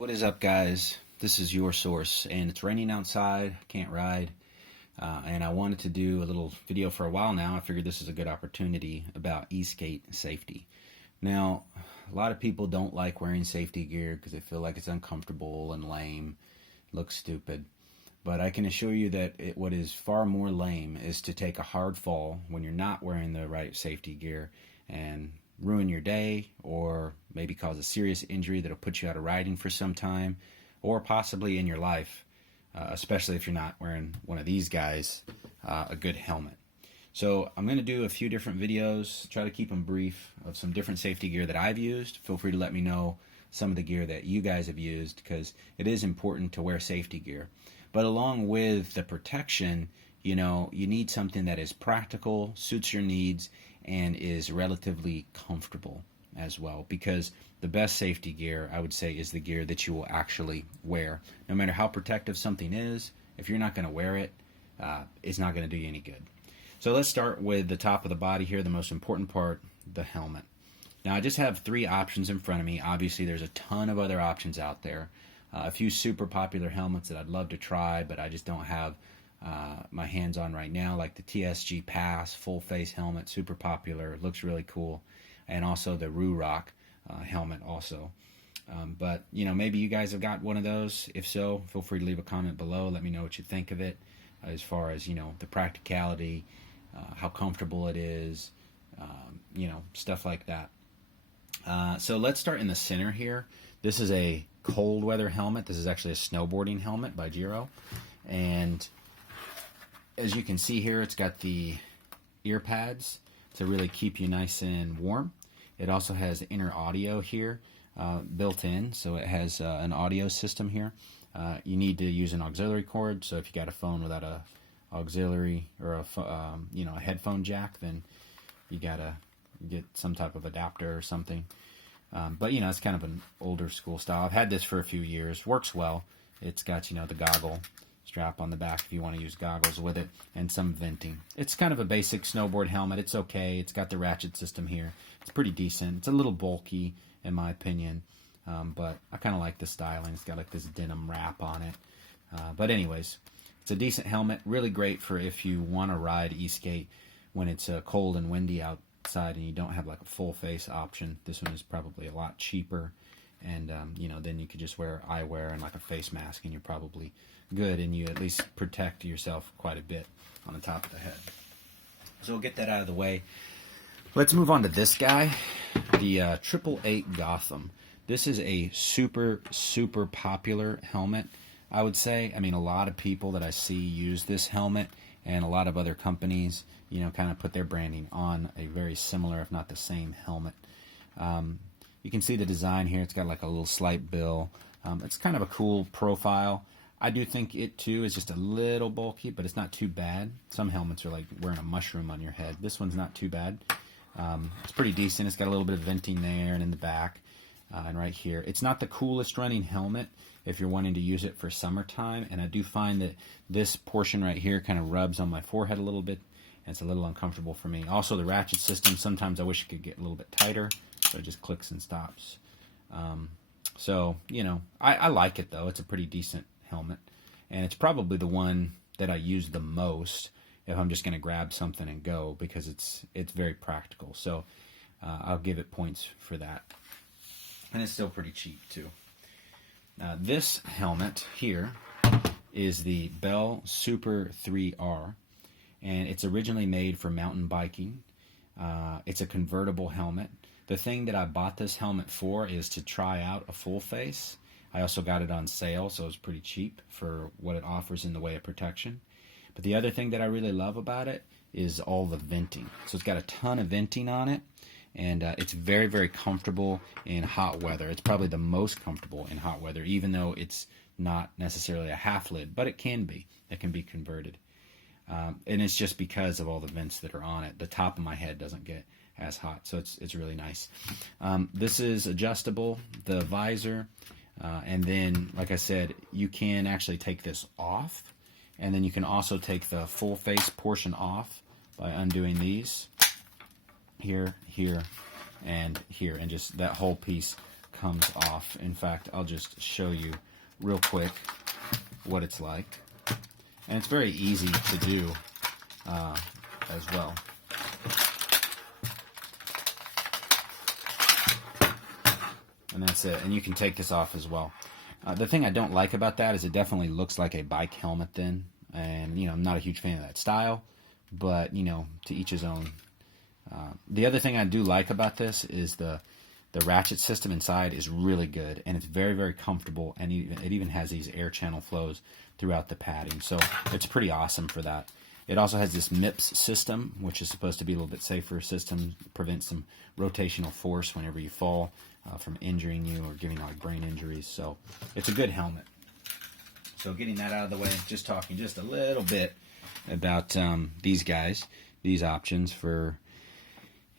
What is up, guys? This is your source, and it's raining outside. Can't ride, and I wanted to do a little video for a while now. I figured this is a good opportunity about Eskate safety. Now, a lot of people don't like wearing safety gear because they feel like it's uncomfortable and lame, looks stupid. But I can assure you that what is far more lame is to take a hard fall when you're not wearing the right safety gear and ruin your day, or maybe cause a serious injury that'll put you out of riding for some time, or possibly in your life, especially if you're not wearing one of these guys, a good helmet. So I'm going to do a few different videos, try to keep them brief, of some different safety gear that I've used. Feel free to let me know some of the gear that you guys have used, because it is important to wear safety gear. But along with the protection, you need something that is practical, suits your needs, and is relatively comfortable as well, because the best safety gear, I would say, is the gear that you will actually wear. No matter how protective something is, if you're not going to wear it, it's not going to do you any good. So let's start with the top of the body here, the most important part, the helmet. Now, I just have 3 options in front of me. Obviously, there's a ton of other options out there. A few super popular helmets that I'd love to try, but I just don't have my hands on right now, like the TSG Pass full face helmet, super popular, looks really cool, and also the Rock helmet also. But maybe you guys have got one of those. If so, feel free to leave a comment below. Let me know what you think of it, as far as the practicality, how comfortable it is, stuff like that. So let's start in the center here. This is a cold weather helmet. This is actually a snowboarding helmet by Giro, and as you can see here, it's got the ear pads to really keep you nice and warm. It also has inner audio here built in, so it has an audio system here. You need to use an auxiliary cord, so if you got a phone without a auxiliary or a headphone jack, then you gotta get some type of adapter or something. But it's kind of an older school style. I've had this for a few years. Works well. It's got the goggle strap on the back if you want to use goggles with it, and some venting. It's kind of a basic snowboard helmet. It's okay. It's got the ratchet system here. It's pretty decent. It's a little bulky in my opinion, but I kind of like the styling. It's got like this denim wrap on it. But anyways, it's a decent helmet. Really great for if you want to ride Eskate when it's cold and windy outside and you don't have like a full face option. This one is probably a lot cheaper, and then you could just wear eyewear and like a face mask, and you're probably good, and you at least protect yourself quite a bit on the top of the head. So we'll get that out of the way. Let's move on to this guy, the 888 Gotham. This is a super popular helmet, I would say. I mean, a lot of people that I see use this helmet, and a lot of other companies kind of put their branding on a very similar, if not the same, helmet. You can see the design here. It's got like a little slight bill. It's kind of a cool profile. I do think it too is just a little bulky, but it's not too bad. Some helmets are like wearing a mushroom on your head. This one's not too bad. It's pretty decent. It's got a little bit of venting there and in the back and right here. It's not the coolest running helmet if you're wanting to use it for summertime, and I do find that this portion right here kind of rubs on my forehead a little bit, and it's a little uncomfortable for me. Also, the ratchet system, sometimes I wish it could get a little bit tighter, so it just clicks and stops. So, I like it though. It's a pretty decent helmet, and it's probably the one that I use the most if I'm just going to grab something and go, because it's very practical. So I'll give it points for that, and it's still pretty cheap too. This helmet here is the Bell Super 3R, and it's originally made for mountain biking. It's a convertible helmet. The thing that I bought this helmet for is to try out a full face. I also got it on sale, so it was pretty cheap for what it offers in the way of protection. But the other thing that I really love about it is all the venting. So it's got a ton of venting on it, and it's very comfortable in hot weather. It's probably the most comfortable in hot weather, even though it's not necessarily a half lid, but it can be. It can be converted. And it's just because of all the vents that are on it. The top of my head doesn't get as hot, so it's really nice. This is adjustable, the visor. And then, like I said, you can actually take this off, and then you can also take the full face portion off by undoing these here, and here, and just that whole piece comes off. In fact, I'll just show you real quick what it's like. And it's very easy to do as well. And that's it. And you can take this off as well. The thing I don't like about that is it definitely looks like a bike helmet then. And, you know, I'm not a huge fan of that style. But, you know, to each his own. The other thing I do like about this is the ratchet system inside is really good. And it's very, very comfortable. And it even has these air channel flows throughout the padding. So it's pretty awesome for that. It also has this MIPS system, which is supposed to be a little bit safer system. Prevents some rotational force whenever you fall from injuring you or giving like brain injuries. So it's a good helmet. So getting that out of the way, just talking just a little bit about these guys, these options for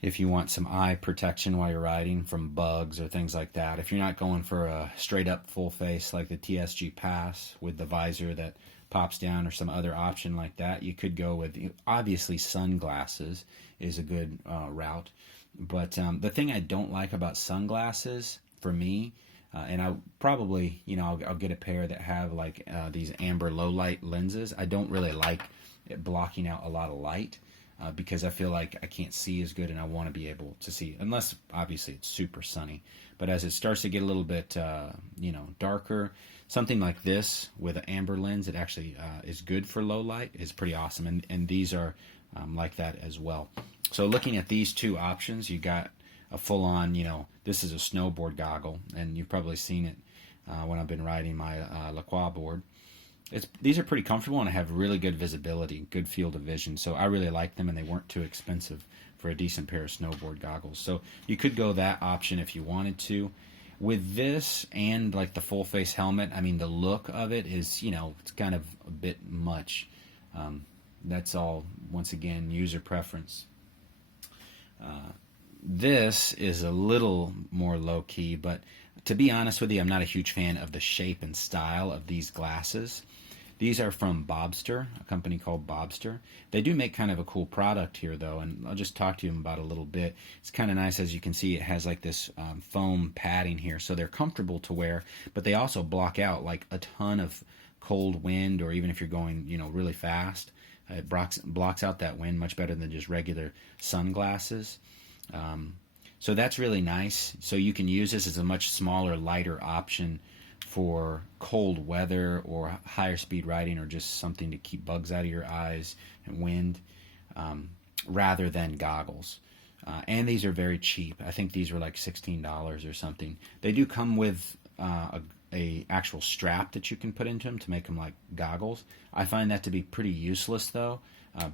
if you want some eye protection while you're riding from bugs or things like that. If you're not going for a straight up full face like the TSG Pass with the visor that pops down or some other option like that, you could go with, obviously sunglasses is a good route. But the thing I don't like about sunglasses for me, and I probably, you know, I'll get a pair that have like these amber low light lenses. I don't really like it blocking out a lot of light because I feel like I can't see as good and I want to be able to see, unless obviously it's super sunny. But as it starts to get a little bit, you know, darker, something like this with an amber lens, it actually is good for low light, is pretty awesome. And these are like that as well. So looking at these two options, you got a full-on, you know, this is a snowboard goggle, and you've probably seen it when I've been riding my La Croix board. These are pretty comfortable and have really good visibility, good field of vision. So I really like them, and they weren't too expensive for a decent pair of snowboard goggles. So you could go that option if you wanted to. With this and like the full face helmet, I mean, the look of it is, you know, it's kind of a bit much. That's all, once again, user preference. This is a little more low-key, but to be honest with you, I'm not a huge fan of the shape and style of these glasses. These are from Bobster, a company called Bobster. They do make kind of a cool product here, though, and I'll just talk to you about it a little bit. It's kind of nice. As you can see, it has like this foam padding here, so they're comfortable to wear, but they also block out like a ton of cold wind, or even if you're going, you know, really fast. It blocks out that wind much better than just regular sunglasses. So that's really nice. So you can use this as a much smaller, lighter option for cold weather or higher speed riding, or just something to keep bugs out of your eyes and wind, rather than goggles. And these are very cheap. I think these were like $16 or something. They do come with a actual strap that you can put into them to make them like goggles. I find that to be pretty useless though,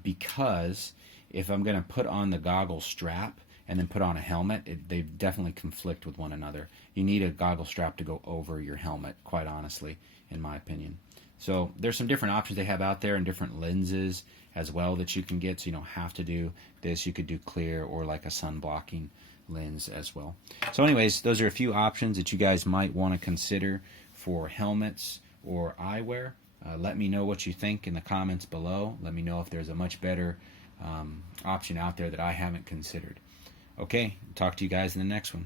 because if I'm going to put on the goggle strap and then put on a helmet, they definitely conflict with one another. You need a goggle strap to go over your helmet, quite honestly, in my opinion. So there's some different options they have out there, and different lenses as well that you can get, so you don't have to do this. You could do clear or like a sun blocking lens as well. So anyways, those are a few options that you guys might want to consider for helmets or eyewear. Let me know what you think in the comments below. Let me know if there's a much better option out there that I haven't considered. Okay, talk to you guys in the next one.